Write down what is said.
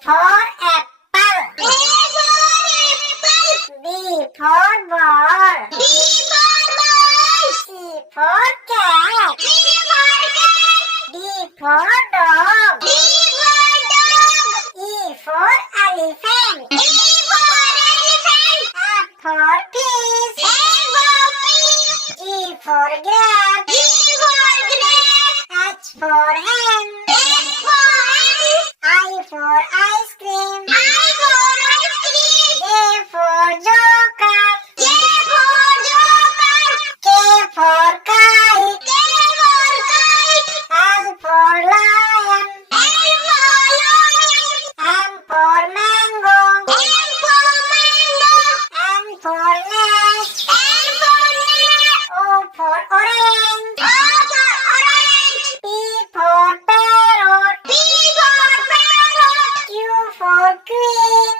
for apple. B for ball. C for cat. D for dog. E for elephant. F for fish. G for grapes. H for hen. I for ice cream. J for joker. K for kite. L for lion. M for mango. N for nest. O for orange. P for parrot. Q for queen.